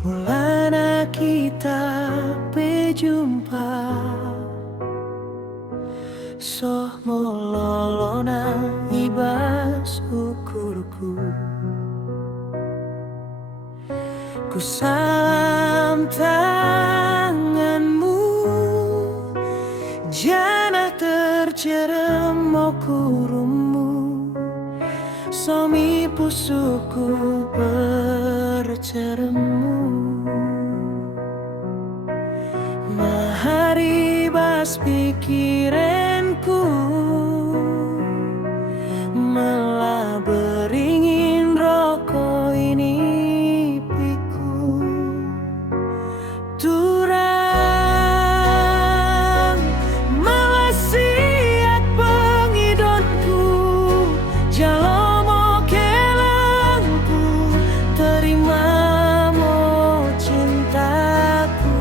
Mulana kita berjumpa, soh mololona ibas ukurku. Ku salam tanganmu, jana tercerem kurumu, somi pusuku berceremu. Maharibas pikiranku, malah beringin rokok ini piku. Turang malah siap pengidonku, jalomo kelangku, terima mo cintaku.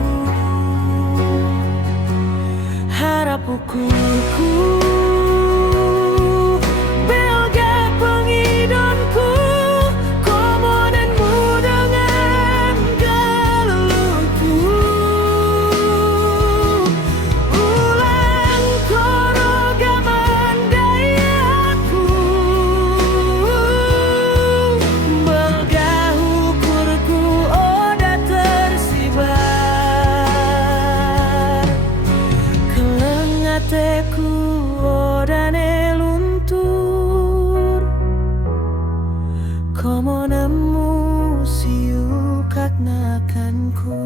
Harap ukurku, belga pengidonku, komonanmu dengan galuluku. Ulang korogaman dayaku, belga ukurku oda tersibar. Kelengateku odane luntur, komonanmu siukat nakanku.